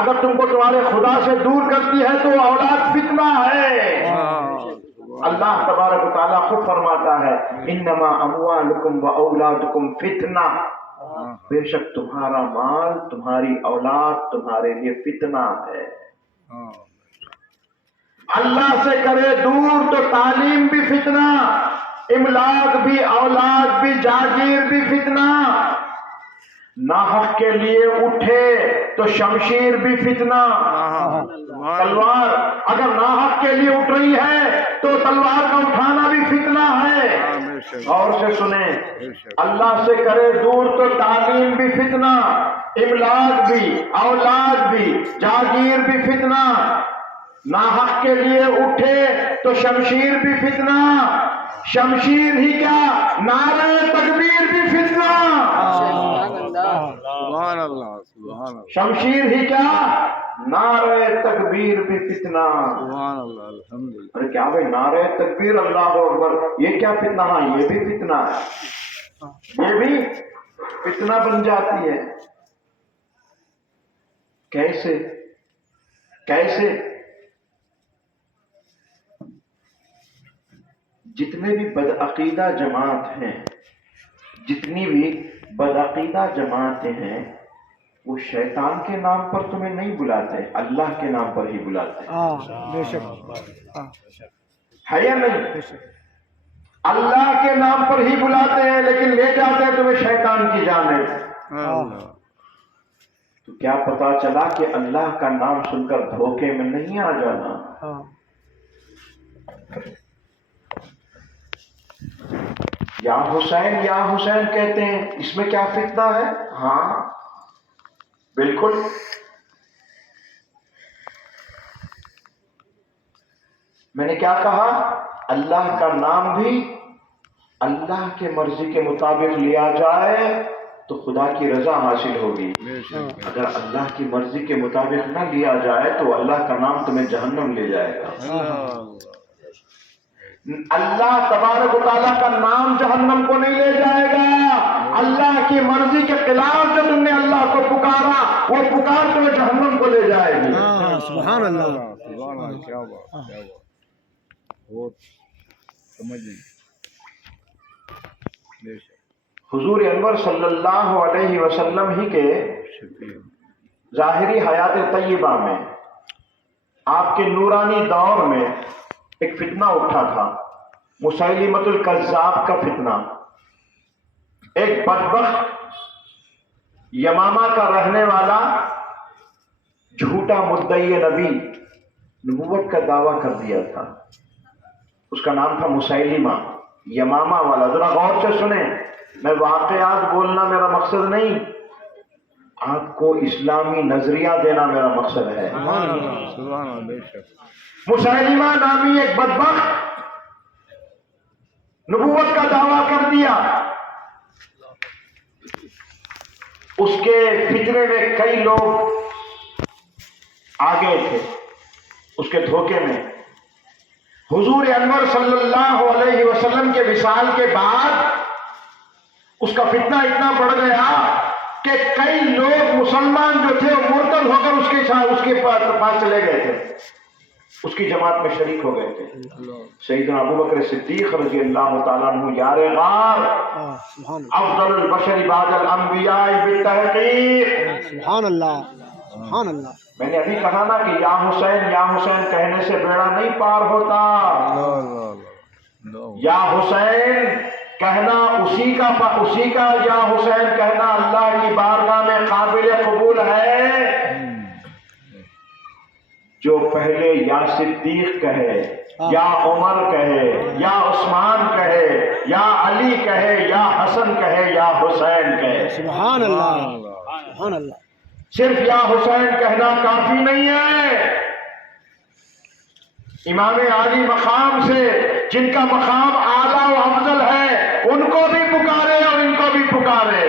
اگر تم کو تمہارے خدا سے دور کرتی ہے تو اولاد فتنہ ہے۔ اللہ تبارک و تعالیٰ خود فرماتا ہے انما اموالکم و اولادکم فتنہ، بے شک تمہارا مال تمہاری اولاد تمہارے لیے فتنہ ہے۔ اللہ سے کرے دور تو تعلیم بھی فتنہ، املاک بھی، اولاد بھی، جاگیر بھی فتنہ۔ ناحق کے لیے اٹھے تو شمشیر بھی فتنہ، تلوار اگر ناحق کے لیے اٹھ رہی ہے تو تلوار کا اٹھانا بھی فتنہ ہے۔ اور سے سنیں، اللہ سے کرے دور تو تعلیم بھی فتنہ، املاک بھی، اولاد بھی، جاگیر بھی فتنہ۔ ناحق کے لیے اٹھے تو شمشیر بھی فتنہ، شمشیر ہی کیا نعرہ تکبیر بھی فتنہ، سبحان اللہ سبحان اللہ شمشیر ہی کیا نعرہ تکبیر بھی فتنہ۔ سبحان اللہ الحمدللہ۔ ارے کیا بھائی نعرہ تکبیر اللہ اکبر یہ کیا فتنہ؟ ہاں یہ بھی فتنہ ہے، یہ بھی فتنہ بن جاتی ہے۔ کیسے کیسے؟ جتنے بھی بدعقیدہ جماعت ہیں، جتنی بھی بدعقیدہ جماعتیں ہیں، وہ شیطان کے نام پر تمہیں نہیں بلاتے، اللہ کے نام پر ہی بلاتے ہیں۔ بے شک ہے یا نہیں؟ اللہ کے نام پر ہی بلاتے ہیں لیکن لے جاتے ہیں تمہیں شیطان کی جانب۔ تو کیا پتا چلا کہ اللہ کا نام سن کر دھوکے میں نہیں آ جانا۔ یا حسین کہتے ہیں، اس میں کیا فتنہ ہے؟ ہاں بالکل۔ میں نے کیا کہا؟ اللہ کا نام بھی اللہ کے مرضی کے مطابق لیا جائے تو خدا کی رضا حاصل ہوگی، اگر اللہ کی مرضی کے مطابق نہ لیا جائے تو اللہ کا نام تمہیں جہنم لے جائے گا۔ اللہ تبارک و تعالیٰ کا نام جہنم کو نہیں لے جائے گا، اللہ کی مرضی کے خلاف جو تم نے اللہ کو پکارا وہ پکار تمہیں جہنم کو لے جائے گی۔ سبحان اللہ سبحان اللہ، کیا بات کیا بات، بہت سمجھ نہیں۔ بے شک حضور انور صلی اللہ علیہ وسلم ہی کے شکریہ۔ ظاہری حیات طیبہ میں آپ کے نورانی دور میں ایک فتنہ اٹھا تھا، مسیلمۃ الکذاب کا فتنہ۔ ایک بدبخت یمامہ کا رہنے والا جھوٹا مدعی نبی نبوت کا دعویٰ کر دیا تھا، اس کا نام تھا مسیلمہ، یمامہ والا۔ ذرا غور سے سنیں، میں واقعات بولنا میرا مقصد نہیں، آپ کو اسلامی نظریہ دینا میرا مقصد ہے۔ سبحان اللہ سبحان اللہ، بے شک۔ مسیلمہ نامی ایک بدبخت نبوت کا دعویٰ کر دیا، اس کے فتنے میں کئی لوگ آگے تھے، اس کے دھوکے میں۔ حضور انور صلی اللہ علیہ وسلم کے وصال کے بعد اس کا فتنہ اتنا بڑھ گیا کہ کئی لوگ مسلمان جو تھے وہ مرتد ہو کر اس کے پاس چلے گئے تھے، اس کی جماعت میں شریک ہو گئے تھے۔ سیدنا ابو بکر صدیق رضی اللہ تعالیٰ عنہ یار غار، افضل البشر بعد الانبیاء بالتحقیق۔ سبحان اللہ سبحان اللہ۔ میں نے ابھی کہا نا کہ یا حسین کہنے سے بیڑا نہیں پار ہوتا، یا حسین کہنا اسی کا یا حسین کہنا اللہ کی بارگاہ میں قابل قبول ہے۔ جو پہلے یا صدیق کہے، یا عمر کہے، یا عثمان کہے، یا علی کہے، یا حسن کہے، یا حسین کہے، سبحان اللہ سبحان اللہ۔ صرف یا حسین کہنا کافی نہیں ہے، امام عالی مقام سے جن کا مقام اعلیٰ و افضل ہے ان کو بھی پکارے اور ان کو بھی پکارے۔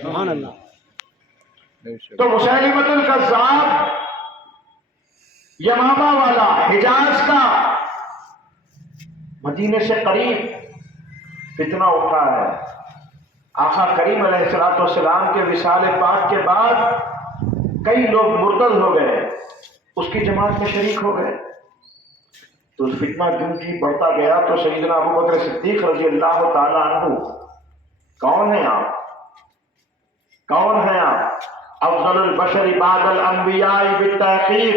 سبحان اللہ۔ تو مسیلمۃ الکذاب یمامہ والا، حجاز کا، مدینے سے قریب فتنہ اٹھا ہے۔ آقا کریم علیہ الصلوۃ والسلام کے وصال پاک کے بعد کئی لوگ مرتد ہو گئے، اس کی جماعت میں شریک ہو گئے، تو فتنہ جی بڑھتا گیا تو سیدنا ابو بکر صدیق رضی اللہ تعالیٰ عنہ، کون ہیں آپ؟ کون ہیں آپ؟ افضل البشر بعد الانبیاء بالتحقیق،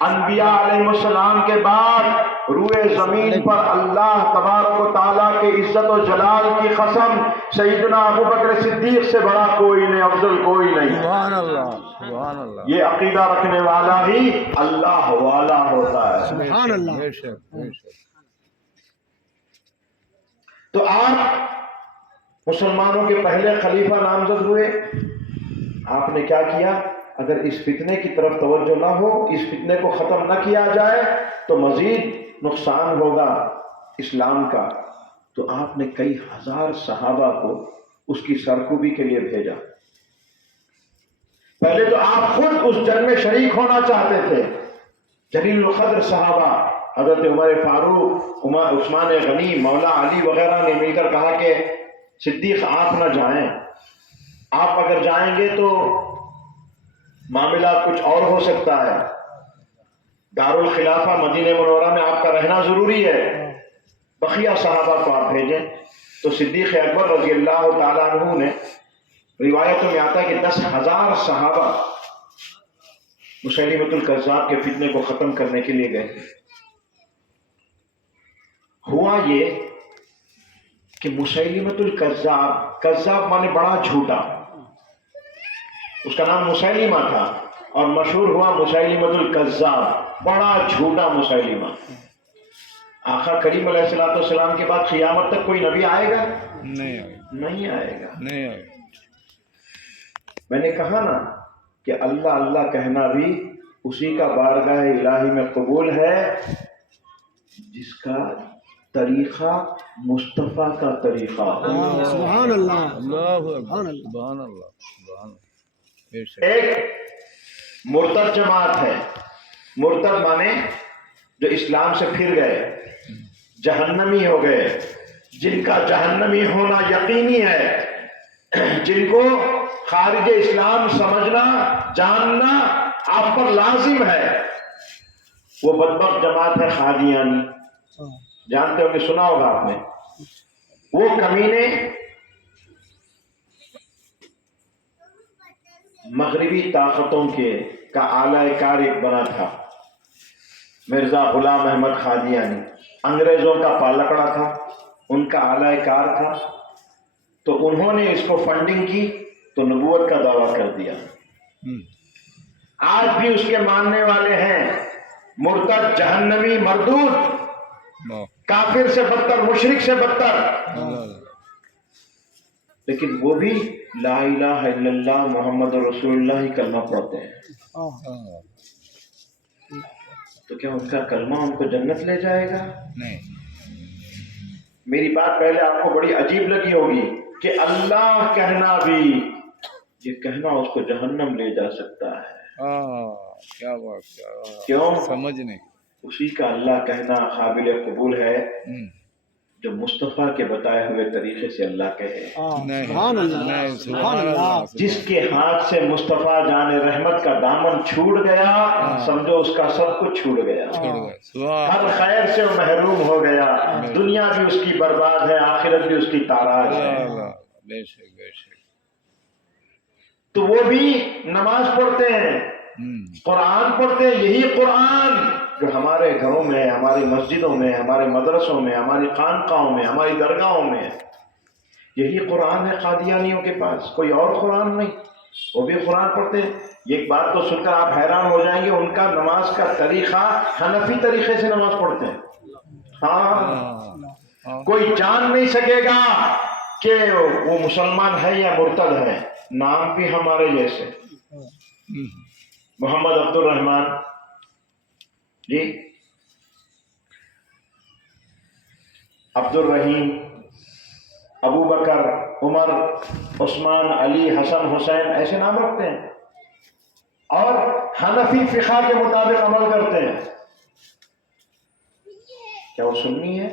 انبیاء علیہ السلام کے بعد روئے زمین پر اللہ تبارک و تعالیٰ کے عزت و جلال کی قسم، سیدنا ابو بکر صدیق سے بڑا کوئی نہیں، افضل کوئی نہیں۔ سبحان اللہ، سبحان اللہ، یہ عقیدہ رکھنے والا ہی اللہ والا ہوتا ہے۔ سبحان اللہ۔ بے شک بے شک۔ تو آپ مسلمانوں کے پہلے خلیفہ نامزد ہوئے، آپ نے کیا کیا؟ اگر اس فتنے کی طرف توجہ نہ ہو، اس فتنے کو ختم نہ کیا جائے تو مزید نقصان ہوگا اسلام کا، تو آپ نے کئی ہزار صحابہ کو اس کی سرکوبی کے لیے بھیجا۔ پہلے تو آپ خود اس جنگ میں شریک ہونا چاہتے تھے، جلیل القدر صحابہ حضرت عمر فاروق، عثمان غنی، مولا علی وغیرہ نے مل کر کہا کہ صدیق آپ نہ جائیں، آپ اگر جائیں گے تو معاملہ کچھ اور ہو سکتا ہے، دارالخلافہ مدینہ منورہ میں آپ کا رہنا ضروری ہے، بقیہ صحابہ کو آپ بھیجیں۔ تو صدیق اکبر رضی اللہ تعالیٰ عنہ نے، روایتوں میں آتا ہے کہ 10,000 صحابہ مسیلمۃ الکذاب کے فتنے کو ختم کرنے کے لیے گئے۔ ہوا یہ کہ مسیلمۃ الکذاب، کذاب مانے بڑا جھوٹا، اس کا نام مسیلمہ تھا اور مشہور ہوا مسیلمۃ الکذاب، بڑا جھوٹا مسیلمہ۔ آقا کریم علیہ الصلوۃ والسلام کے بعد قیامت تک کوئی نبی آئے گا؟ نہیں آئے گا، نہیں آئے گا۔ نہیں آئے گا۔ میں نے کہا نا کہ اللہ اللہ کہنا بھی اسی کا بارگاہ الہی میں قبول ہے جس کا طریقہ مصطفیٰ کا طریقہ ہو۔ سبحان اللہ، اللہ سبحان اکبر، اللہ۔ سبحان اللہ، سبحان اللہ، بے شک۔ ایک مرتد جماعت ہے، مرتد مانے جو اسلام سے پھر گئے، جہنمی ہو گئے، جن کا جہنمی ہونا یقینی ہے، جن کو خارج اسلام سمجھنا جاننا آپ پر لازم ہے، وہ بدبخت جماعت ہے قادیانی۔ جانتے ہو کہ سنا ہوگا آپ نے، وہ کمینے مغربی طاقتوں کا اعلی کار ایک بنا تھا، مرزا غلام احمد قادیانی، انگریزوں کا پالکڑا تھا، ان کا اعلی کار تھا، تو انہوں نے اس کو فنڈنگ کی تو نبوت کا دعویٰ کر دیا۔ آج بھی اس کے ماننے والے ہیں، مرتد، جہنمی، مردود، کافر سے بدتر، مشرک سے بدتر، لیکن وہ بھی لا الہ الا اللہ محمد رسول اللہ ہی کلمہ پڑھتے ہیں۔ تو کیا ان کا کلمہ ان کو جنت لے جائے گا؟ نہیں۔ میری بات پہلے آپ کو بڑی عجیب لگی ہوگی کہ اللہ کہنا بھی، یہ کہنا اس کو جہنم لے جا سکتا ہے۔ کیا بات، کیا بات، کیوں؟ سمجھ نہیں۔ اسی کا اللہ کہنا قابل قبول ہے جو مصطفیٰ کے بتائے ہوئے طریقے سے اللہ کہے۔ سبحان اللہ، سبحان اللہ۔ جس کے ہاتھ سے مصطفیٰ جان رحمت کا دامن چھوٹ گیا، سمجھو اس کا سب کچھ چھوٹ گیا، ہر خیر سے وہ محروم ہو گیا، دنیا بھی اس کی برباد ہے، آخرت بھی اس کی تاراج ہے۔ بے شک، بے شک۔ تو وہ بھی نماز پڑھتے ہیں، قرآن پڑھتے ہیں، یہی قرآن جو ہمارے گھروں میں، ہماری مسجدوں میں، ہمارے مدرسوں میں، ہماری خانقاہوں میں، ہماری درگاہوں میں، یہی قرآن ہے قادیانیوں کے پاس، کوئی اور قرآن نہیں، وہ بھی قرآن پڑھتے ہیں۔ ایک بات تو سن کر آپ حیران ہو جائیں گے، ان کا نماز کا طریقہ حنفی طریقے سے نماز پڑھتے ہیں۔ ہاں، کوئی جان نہیں سکے گا کہ وہ مسلمان ہے یا مرتد ہے، نام بھی ہمارے جیسے، محمد عبد الرحمن جی، عبد الرحیم، ابو بکر، عمر، عثمان، علی، حسن، حسین، ایسے نام رکھتے ہیں اور حنفی فقہ کے مطابق عمل کرتے ہیں۔ کیا وہ سنی ہے؟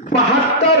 72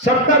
70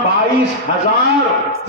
22,000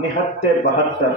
72।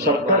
70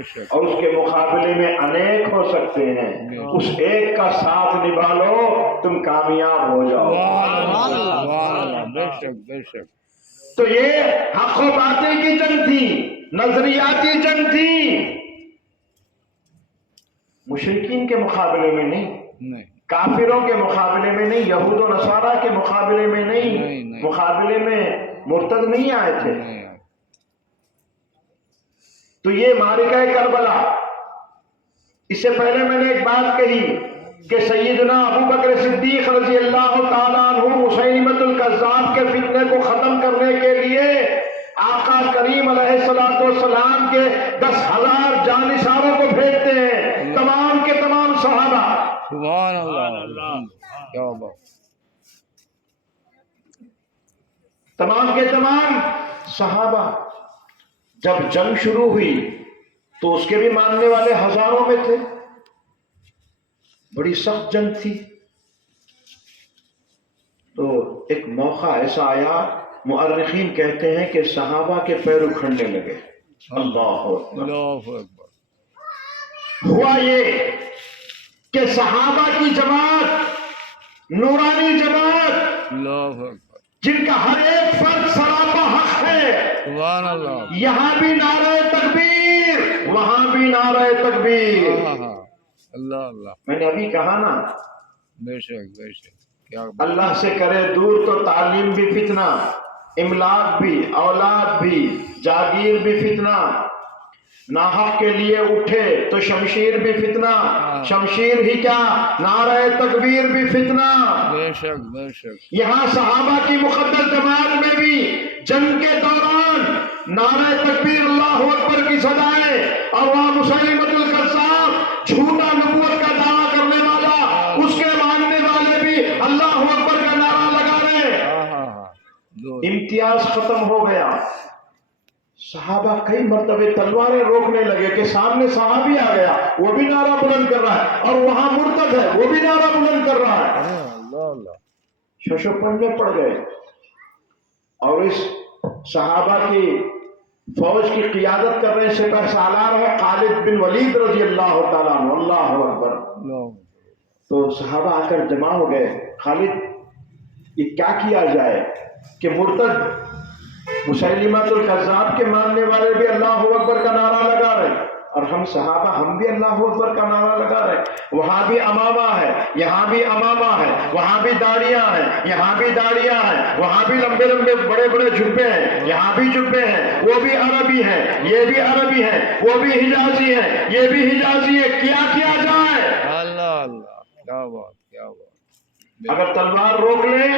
بے شک اور اس کے مقابلے میں انیک ہو سکتے ہیں، اس ایک کا ساتھ نبھا لو تم کامیاب ہو جاؤ۔ سبحان اللہ بے شک بے شک تو یہ حق و باطل کی جنگ تھی، نظریاتی جنگ تھی، مشرکین کے مقابلے میں نہیں، نہیں کافروں کے مقابلے میں نہیں، یہود و نصارہ کے مقابلے میں نہیں، مقابلے میں مرتد نہیں آئے تھے۔ نہیں تو یہ معرکہ کربلا، اس سے پہلے میں نے ایک بات کہی کہ سیدنا ابو بکر صدیق رضی اللہ تعالیٰ عنہ مسیلمۃ الکذاب کے فتنے کو ختم کرنے کے لیے آقا کریم علیہ السلام کے 10,000 جانثاروں کو بھیجتے ہیں، تمام کے تمام صحابہ۔ سبحان اللہ کیا بات تمام کے تمام صحابہ۔ جب جنگ شروع ہوئی تو اس کے بھی ماننے والے ہزاروں میں تھے، بڑی سخت جنگ تھی۔ تو ایک موقع ایسا آیا، مؤرخین کہتے ہیں کہ صحابہ کے پیر اکھڑنے لگے۔ اللہ اکبر۔ اللہ اکبر ہوا یہ کہ صحابہ کی جماعت، نورانی جماعت، اللہ اکبر جن کا ہر ایک فرد سراپا حق ہے، سبحان اللہ یہاں بھی نعرہ تکبیر، وہاں بھی نعرہ تکبیر۔ اللہ اللہ میں نے ابھی کہا نا، بے شک کیا بات اللہ سے کرے دور تو تعلیم بھی فتنہ، املاک بھی، اولاد بھی، جاگیر بھی فتنہ، ناحق کے لیے اٹھے تو شمشیر بھی فتنہ، شمشیر ہی کیا، نعرہ تکبیر بھی فتنہ۔ بے شک یہاں صحابہ کی مقدس جماعت میں بھی جنگ کے دوران نعرہ تکبیر اللہ اکبر کی صدائیں، اور وہاں مسیلمۃ الکذاب جھوٹا نبوت کا دعویٰ کرنے والا، اس کے ماننے والے بھی اللہ اکبر کا نعرہ لگا رہے۔ امتیاز ختم ہو گیا، صحابہ کئی مرتبہ تلواریں روکنے لگے کہ سامنے صحابی آ گیا، وہ بھی نعرہ بلند کر رہا ہے، اور وہاں مرتد ہے وہ بھی نعرہ بلند کر رہا ہے۔ اللہ شوشو پڑھنے پڑ گئے، اور اس صحابہ کی فوج کی قیادت کر رہے سپہ سالار ہے خالد بن ولید رضی اللہ تعالیٰ عنہ۔ اللہ اکبر۔ تو صحابہ آ کر جمع ہو گئے، خالد یہ کیا کیا جائے کہ مرتد مسیلمۃ الکذاب کے ماننے والے بھی اللہ اکبر کا نعرہ لگا رہے، اور ہم صحابہ ہم بھی اللہ اکبر کا نعرہ لگا رہے، وہاں بھی امامہ ہے، یہاں بھی امامہ ہے، وہاں بھی داڑیاں ہیں، یہاں بھی داڑیاں ہیں، وہاں بھی لمبے لمبے بڑے بڑے جبے ہیں، یہاں بھی جبے ہیں، وہ بھی عربی ہیں، یہ بھی عربی ہیں، وہ بھی حجازی ہیں، یہ بھی حجازی ہے، کیا جائے؟ اللہ کیا بات اگر تلوار روک لیں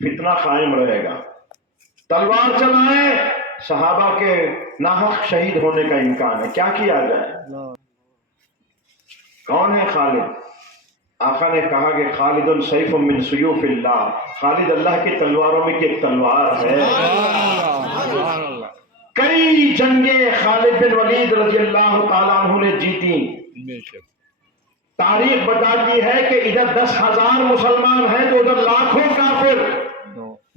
فتنہ قائم رہے گا، تلوار چلائیں صحابہ کے ناحق شہید ہونے کا امکان ہے، کیا کیا جائے؟ کون ہے خالد؟ آقا نے کہا کہ خالد سیف من سیوف اللہ، خالد اللہ کی تلواروں میں کی ایک تلوار ہے۔ کئی جنگیں خالد بن ولید رضی اللہ تعالیٰ عنہ نے جیتی۔ تاریخ بتاتی ہے کہ ادھر 10,000 مسلمان ہیں تو ادھر لاکھوں کافر،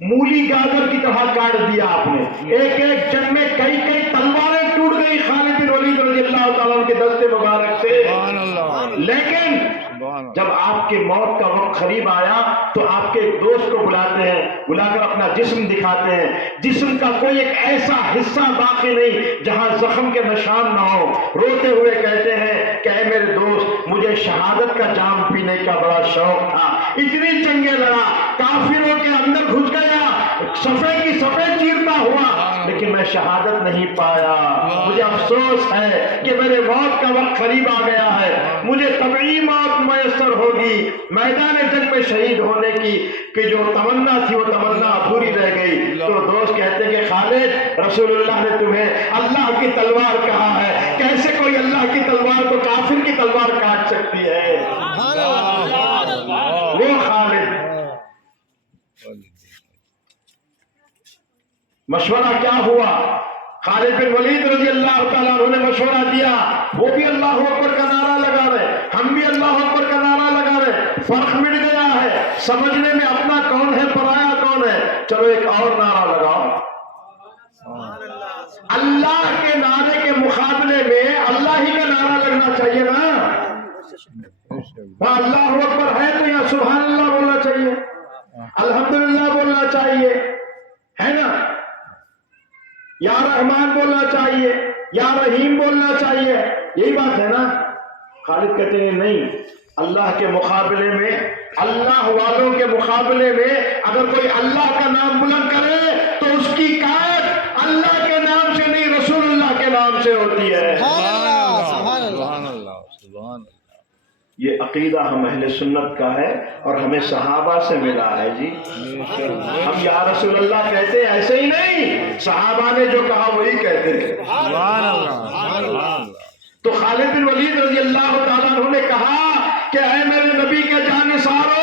مولی گاجر کی طرح کاٹ دیا آپ نے۔ ایک ایک جنگ میں کئی تلواریں ٹوٹ گئی خالد بن ولید رضی اللہ تعالیٰ عنہ کے دستے مبارک سے۔ لیکن جب آپ کے موت کا وقت قریب آیا تو آپ کے ایک دوست کو بلاتے ہیں، بلا کر اپنا جسم دکھاتے ہیں، جسم کا کوئی ایک ایسا حصہ باقی نہیں جہاں زخم کے نشان نہ ہو، روتے ہوئے کہتے ہیں کہ اے میرے دوست، مجھے شہادت کا جام پینے کا بڑا شوق تھا، اتنی جنگیں لڑا، کافروں کے اندر گھس گیا، صفے کی صفے چیرتا ہوا، لیکن میں شہادت نہیں پایا۔ مجھے افسوس ہے کہ میرے موت کا وقت قریب آ گیا ہے، مجھے طبعی موت میسر ہوگی، میدان جنگ میں شہید ہونے کی کہ جو تمنا تھی وہ تمنا ادھوری رہ گئی۔ تو دوست کہتے کہ خالد، رسول اللہ نے تمہیں اللہ کی تلوار کہا ہے، کیسے کوئی اللہ کی تلوار کو کافر کی تلوار کاٹ سکتی ہے؟ وہ خالد، مشورہ کیا ہوا؟ خالد بن ولید رضی اللہ تعالیٰ عنہ نے مشورہ دیا، وہ بھی اللہ اکبر کا نعرہ لگا رہے، ہم بھی اللہ اکبر کا نعرہ لگا رہے، فرق مٹ گیا ہے، سمجھنے میں اپنا کون ہے پرایا کون ہے، چلو ایک اور نعرہ لگاؤ۔ اللہ کے نعرے کے مقابلے میں وہاں اللہ اکبر ہے تو یہاں سبحان اللہ بولنا چاہیے، الحمدللہ بولنا چاہیے، ہے نا؟ یا رحمان بولنا چاہیے، یا رحیم بولنا چاہیے، یہی بات ہے نا؟ خالد کہتے ہیں نہیں، اللہ کے مقابلے میں، اللہ والوں کے مقابلے میں اگر کوئی اللہ کا نام بلند کرے تو اس کی قید اللہ کے نام سے نہیں، رسول اللہ کے نام سے ہوتی ہے۔ سبحان اللہ سبحان اللہ۔ یہ عقیدہ ہم اہل سنت کا ہے اور ہمیں صحابہ سے ملا ہے جی۔ ہم یا رسول اللہ کہتے ہیں ایسے ہی نہیں، صحابہ نے جو کہا وہی کہتے تھے۔ سبحان اللہ سبحان اللہ۔ تو خالد بن ولید رضی اللہ تعالیٰ عنہ نے کہا کہ اے میرے نبی کے جانثارو،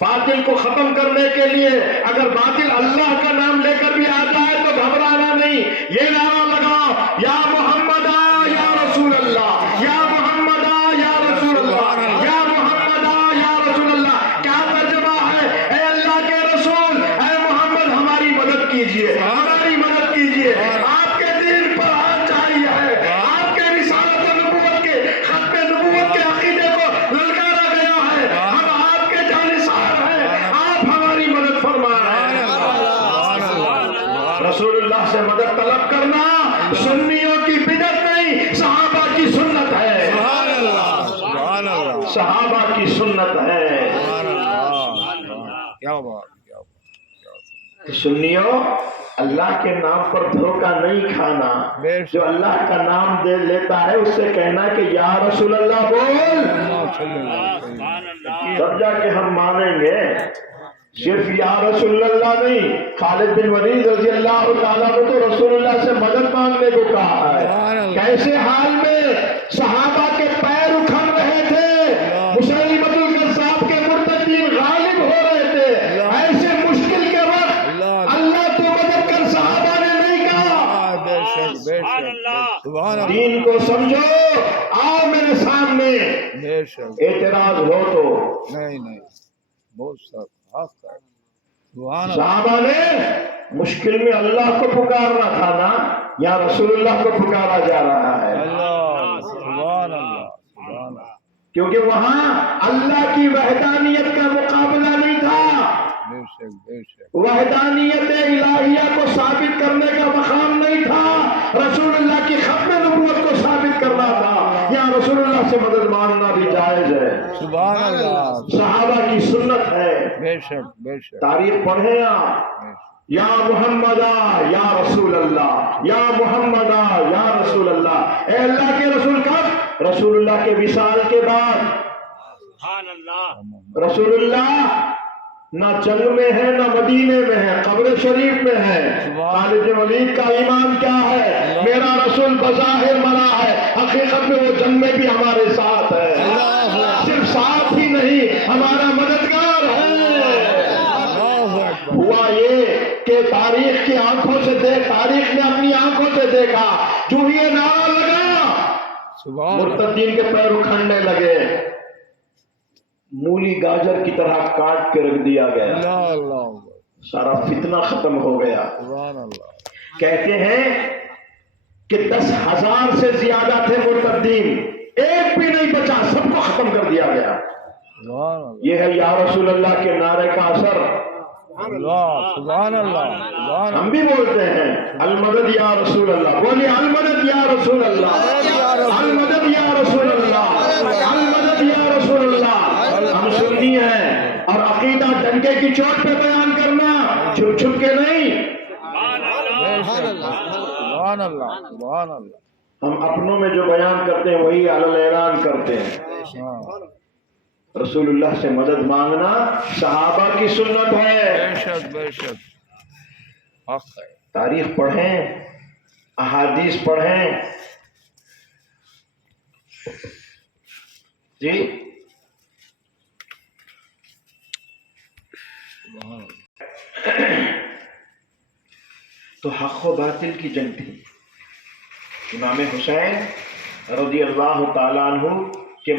باطل کو ختم کرنے کے لیے اگر باطل اللہ کا نام لے کر بھی آتا ہے تو گھبرانا نہیں، یہ نعرہ لگاؤ، یا محمد یا رسول اللہ، یا محمد یا رسول اللہ، یا محمد یا رسول اللہ۔ کیا ترجمہ ہے؟ اے اللہ کے رسول، اے محمد ہماری مدد کیجئے، ہماری مدد کیجئے، آپ کے دین پر آج جاری ہے، آپ کے رسالت و نبوت کے ختم نبوت کے عقیدے کو للکارا گیا ہے، ہم آپ کے جانثار ہیں، آپ ہماری مدد فرمائیں۔ رسول اللہ سے مدد طلب کرنا سنیوں کی بدعت نہیں، صحابہ کی سنت ہے، سبحان اللہ صحابہ کی سنت ہے۔ سبحان اللہ۔ کیا بات کیا بات۔ تو سنیوں، اللہ کے نام پر دھوکہ نہیں کھانا، جو اللہ کا نام دے لیتا ہے اس سے کہنا کہ یا رسول اللہ بول، تب جا کے ہم مانیں گے۔ صرف یا رسول اللہ نہیں، خالد بن ولید رضی اللہ تعالیٰ کو تو رسول اللہ سے مدد مانگنے کو کہا ہے۔ کیسے حال میں صحابہ کے پیر اکھڑ رہے تھے، مسیلمۃ الکذاب کے مرتدین غالب ہو رہے تھے، ایسے مشکل کے وقت اللہ تو مدد کر، صحابہ نے نہیں کہا بے شک بے شک سبحان اللہ دین کو سمجھو، آؤ میرے سامنے، بے شک۔ اعتراض ہو تو۔ نہیں بہت سخت حق ہے۔ سبحان اللہ صحابہ نے مشکل میں اللہ کو پکارنا تھا نا، یا رسول اللہ کو پکارا جا رہا ہے، اللہ سبحان اللہ سبحان اللہ۔ کیونکہ وہاں اللہ کی وحدانیت کا مقابلہ نہیں تھا، بے شک بے شک وحدانیت الہیہ کو ثابت کرنے کا مقام نہیں تھا، رسول اللہ کی ختم نبوت کو ثابت کرنا تھا۔ یا رسول اللہ سے مدد مانگنا بھی جائز ہے، سبحان اللہ صحابہ کی سنت ہے۔ بے شک بے شک تاریخ پڑھیں آپ، یا محمد یا رسول اللہ، یا محمد یا رسول اللہ۔ اے اللہ کے رسول کب؟ رسول اللہ کے وصال کے بعد۔ رسول اللہ نہ جنگ میں ہے نہ مدینے میں ہے، قبر شریف میں ہے۔ خالد بن ولید کا ایمان کیا ہے؟ میرا رسول بظاہر مرا ہے، حقیقت میں وہ جنگ میں بھی ہمارے ساتھ ہے، صرف ساتھ ہی نہیں ہمارا مددگار ہے۔ ہوا یہ کہ تاریخ کی آنکھوں سے تاریخ نے اپنی آنکھوں سے دیکھا، جو یہ نعرہ لگا سبحان مرتدین کے پیر اکھڑنے لگے، مولی گاجر کی طرح کاٹ کے رکھ دیا گیا، اللہ اللہ سارا فتنہ ختم ہو گیا۔ سبحان اللہ کہتے ہیں کہ 10,000 سے زیادہ تھے مرتدین، ایک بھی نہیں بچا، سب کو ختم کر دیا گیا۔ سبحان اللہ یہ ہے یا رسول اللہ کے نعرے کا اثر۔ اللہ سبحان اللہ سبحان ہم بھی بولتے ہیں المدد یا رسول اللہ، بولیے المدد یا رسول اللہ، المدد یا رسول اللہ، المدد یا رسول اللہ۔ ہم سنی ہیں اور عقیدہ ڈنڈے کی چوٹ پہ بیان کرنا، چھپ چھپ کے نہیں۔ سبحان اللہ سبحان اللہ۔ ہم اپنوں میں جو بیان کرتے ہیں وہی علی اعلان کرتے ہیں۔ ہاں رسول اللہ سے مدد مانگنا صحابہ کی سنت ہے۔ بے شک حق ہے۔ تاریخ پڑھیں، احادیث پڑھیں جی۔ تو حق و باطل کی جنگ تھی۔ امام حسین رضی اللہ تعالیٰ عنہ